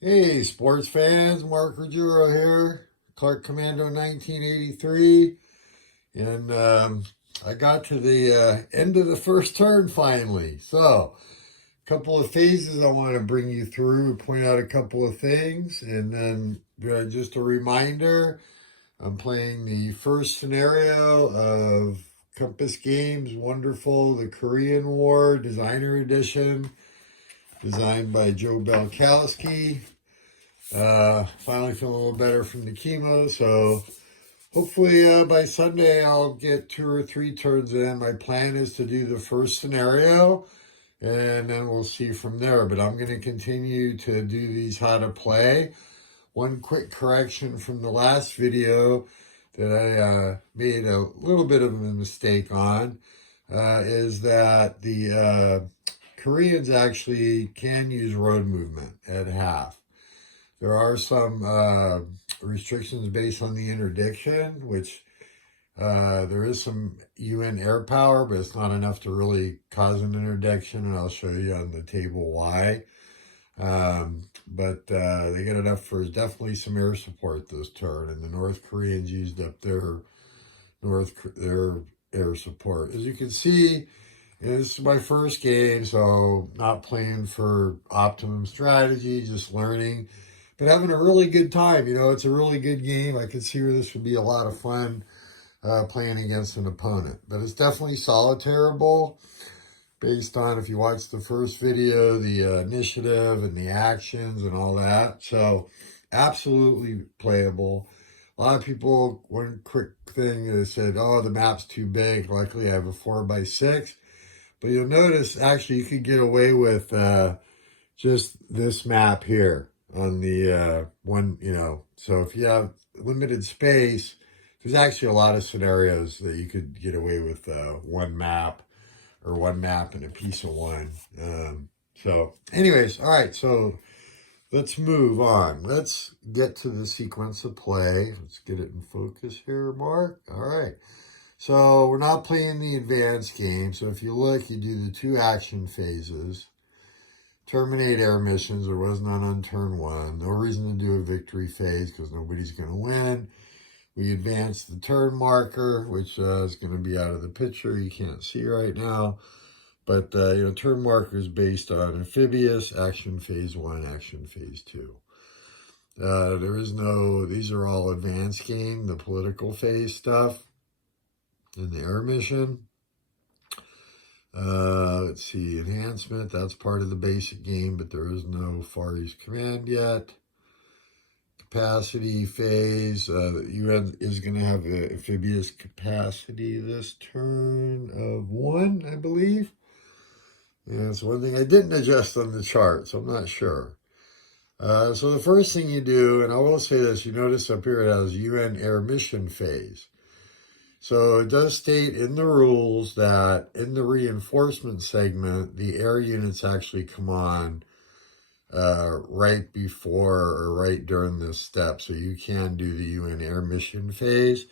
Hey, sports fans, Mark Ruggiero here, Clark Commando 1983. And I got to the end of the first turn finally. So, a couple of phases I want to bring you through, point out a couple of things, and then just a reminder I'm playing the first scenario of Compass Games Wonderful, the Korean War Designer Edition, designed by Joe Belkowski. Finally feeling a little better from the chemo, so hopefully by Sunday I'll get 2 or 3 turns in. My plan is to do the first scenario, and then we'll see from there. But I'm going to continue to do these how to play. One quick correction from the last video that I made a little bit of a mistake on is that the Koreans actually can use road movement at half. There are some restrictions based on the interdiction, which there is some UN air power, but it's not enough to really cause an interdiction, and I'll show you on the table why. But they get enough for definitely some air support this turn, and the North Koreans used up their air support. As you can see, this is my first game, so not playing for optimum strategy, just learning, but having a really good time. It's a really good game. I can see where this would be a lot of fun playing against an opponent. But it's definitely solitairable based on, if you watch the first video, the initiative and the actions and all that. So absolutely playable. A lot of people, one quick thing, they said, oh, the map's too big. Luckily, I have a 4x6. But you'll notice, actually, you could get away with just this map here on the one, So if you have limited space, there's actually a lot of scenarios that you could get away with one map and a piece of one. So anyways, all right, so let's move on. Let's get to the sequence of play. Let's get it in focus here, Mark. All right. So we're not playing the advanced game. So if you look, you do the 2 action phases. Terminate air missions. There was none on turn 1. No reason to do a victory phase because nobody's going to win. We advance the turn marker, which is going to be out of the picture. You can't see right now. But, turn marker is based on amphibious, action phase 1, action phase 2. These are all advanced game, the political phase stuff, and the air mission. Let's see, enhancement, that's part of the basic game, but there is no Far East Command yet. Capacity phase, the UN is going to have an amphibious capacity this turn of 1, I believe. And it's one thing I didn't adjust on the chart, so I'm not sure. So the first thing you do, and I will say this, you notice up here it has UN air mission phase. So it does state in the rules that in the reinforcement segment, the air units actually come on right before or right during this step. So you can do the UN air mission phase.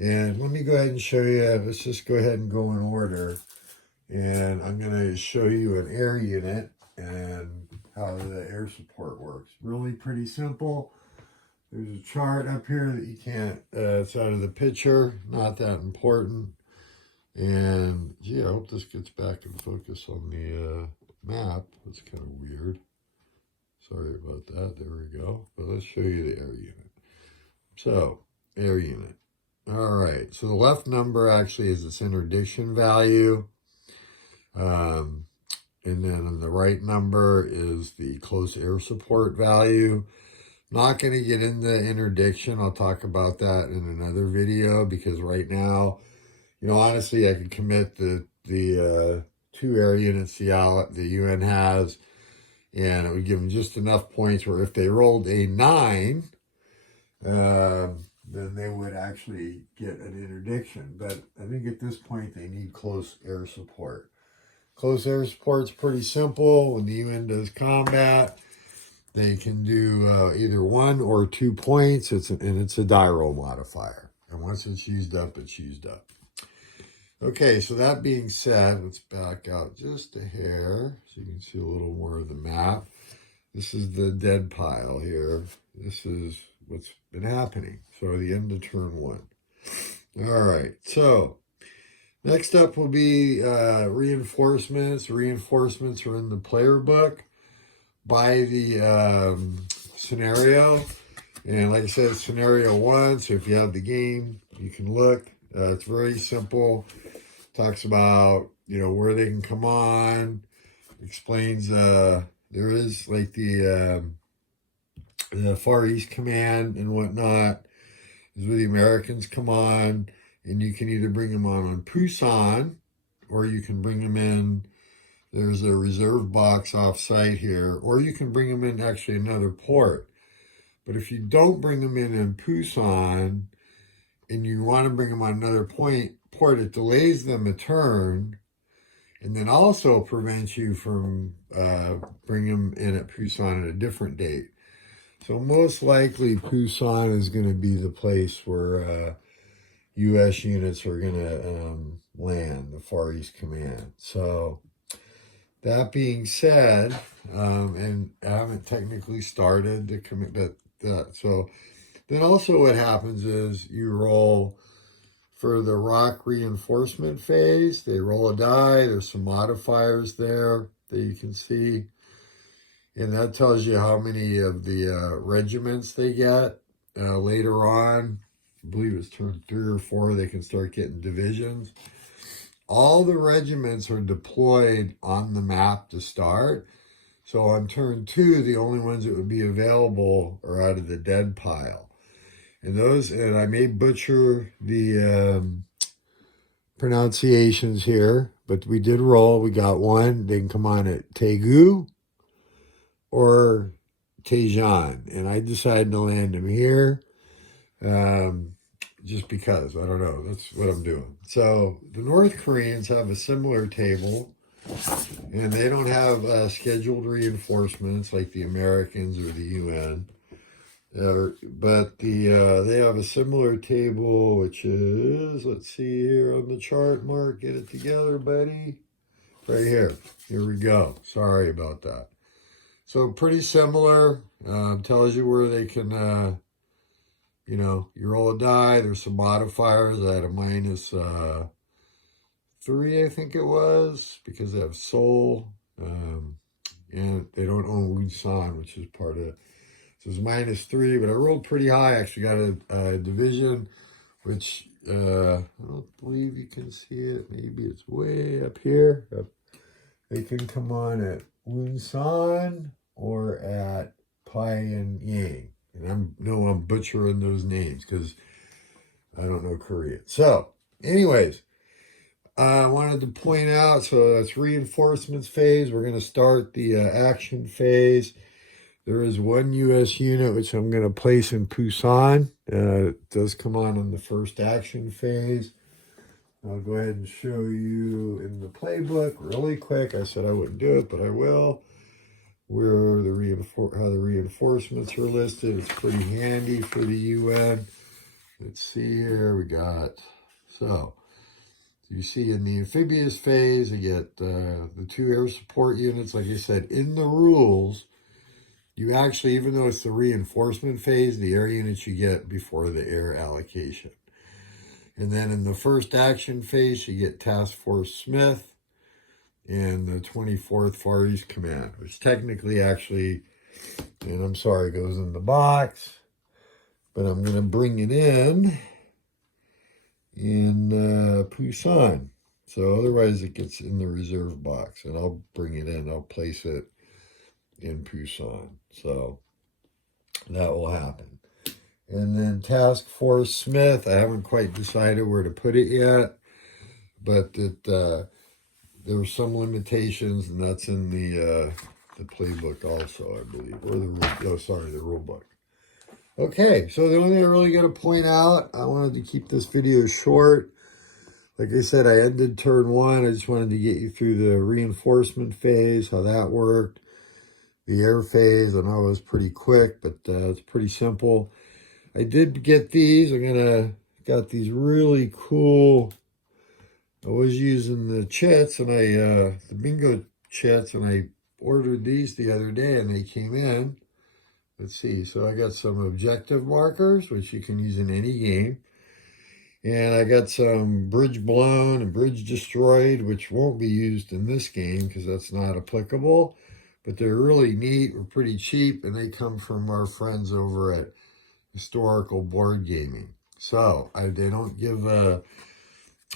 And let me go ahead and show you. Let's just go ahead and go in order. And I'm going to show you an air unit and how the air support works. Really pretty simple. There's a chart up here that you can't, it's out of the picture, not that important. And gee, I hope this gets back in focus on the map. That's kind of weird. Sorry about that. There we go. But let's show you the air unit. So, air unit. All right. So the left number actually is its interdiction value. And then the right number is the close air support value. Not going to get into interdiction. I'll talk about that in another video because right now, honestly, I could commit the 2 air units the UN has, and it would give them just enough points where if they rolled a 9, then they would actually get an interdiction. But I think at this point they need close air support. Close air support's pretty simple. When the UN does combat, they can do either 1 or 2 points. It's a die roll modifier. And once it's used up, it's used up. Okay, so that being said, let's back out just a hair so you can see a little more of the map. This is the dead pile here. This is what's been happening. So the end of turn 1. All right, so next up will be reinforcements. Reinforcements are in the player book by the scenario. And like I said, scenario 1, so if you have the game, you can look. It's very simple. Talks about, where they can come on. Explains there is like the Far East Command and whatnot is where the Americans come on. And you can either bring them on Pusan, or you can bring them in. There's a reserve box off-site here, or you can bring them in actually another port. But if you don't bring them in Pusan, and you want to bring them on another port, it delays them a turn, and then also prevents you from bringing them in at Pusan at a different date. So most likely Pusan is going to be the place where U.S. units are going to land, the Far East Command. So that being said, and I haven't technically started to commit that. So then also what happens is you roll for the rock reinforcement phase. They roll a die. There's some modifiers there that you can see. And that tells you how many of the regiments they get. Later on, I believe it's turn 3 or 4, they can start getting divisions. All the regiments are deployed on the map to start. So on turn 2, the only ones that would be available are out of the dead pile. And I may butcher the pronunciations here, but we did roll. We got one. They can come on at Tegu or Tejan. And I decided to land them here just because. I don't know. That's what I'm doing. So the North Koreans have a similar table. And they don't have scheduled reinforcements like the Americans or the UN. But they have a similar table, which is, let's see here on the chart, Mark, get it together, buddy. Right here. Here we go. Sorry about that. So pretty similar. Tells you where they can, you roll a die. There's some modifiers. I had a minus 3, I think it was, because they have Seoul, and they don't own Wonsan, which is part of it. So it's minus 3, but I rolled pretty high. I actually got a division, which I don't believe you can see it. Maybe it's way up here. They can come on at Wonsan or at Pyongyang. And I'm butchering those names because I don't know Korean. So, anyways, I wanted to point out, so that's reinforcements phase. We're going to start the action phase. There is one U.S. unit, which I'm going to place in Pusan. It does come on the first action phase. I'll go ahead and show you in the playbook really quick. I said I wouldn't do it, but I will. Where how the reinforcements are listed. It's pretty handy for the UN. Let's see here. We got, so you see in the amphibious phase, you get the 2 air support units. Like I said, in the rules, you actually, even though it's the reinforcement phase, the air units you get before the air allocation. And then in the first action phase, you get Task Force Smith and the 24th Far East Command, which technically actually, and I'm sorry, goes in the box, but I'm going to bring it in Pusan. So otherwise it gets in the reserve box, and I'll bring it in. I'll place it in Pusan. So that will happen. And then Task Force Smith, I haven't quite decided where to put it yet, but there were some limitations, and that's in the playbook also, I believe, or the rule book. Okay, so the only thing I really got to point out, I wanted to keep this video short. Like I said, I ended turn 1. I just wanted to get you through the reinforcement phase, how that worked. The air phase, I know it was pretty quick, but it's pretty simple. I did get these. Got these really cool. I was using the chits, and the bingo chits, and I ordered these the other day and they came in. Let's see. So I got some objective markers, which you can use in any game. And I got some bridge blown and bridge destroyed, which won't be used in this game because that's not applicable. But they're really neat. They're pretty cheap, and they come from our friends over at Historical Board Gaming. So they don't give but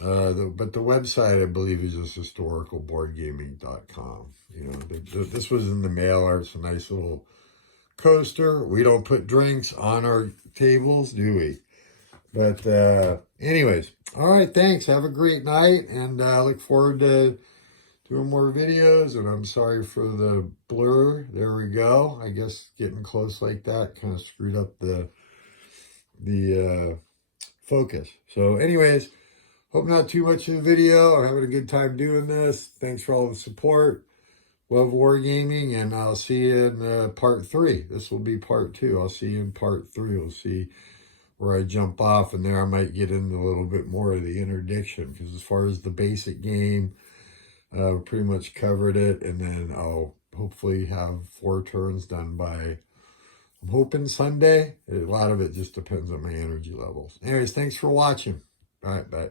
the website, I believe, is just historicalboardgaming.com. You know, this was in the mail. It's a nice little coaster. We don't put drinks on our tables, do we? But anyways, all right, thanks. Have a great night, and I look forward to doing more videos. And I'm sorry for the blur. There we go. I guess getting close like that kind of screwed up the focus. So anyways, hope not too much of the video. I'm having a good time doing this. Thanks for all the support. Love wargaming, and I'll see you in part 3. This will be part 2. I'll see you in part 3. We'll see where I jump off, and there I might get into a little bit more of the interdiction, because as far as the basic game, we pretty much covered it, and then I'll hopefully have 4 turns done by, I'm hoping, Sunday. A lot of it just depends on my energy levels. Anyways, thanks for watching. All right, bye.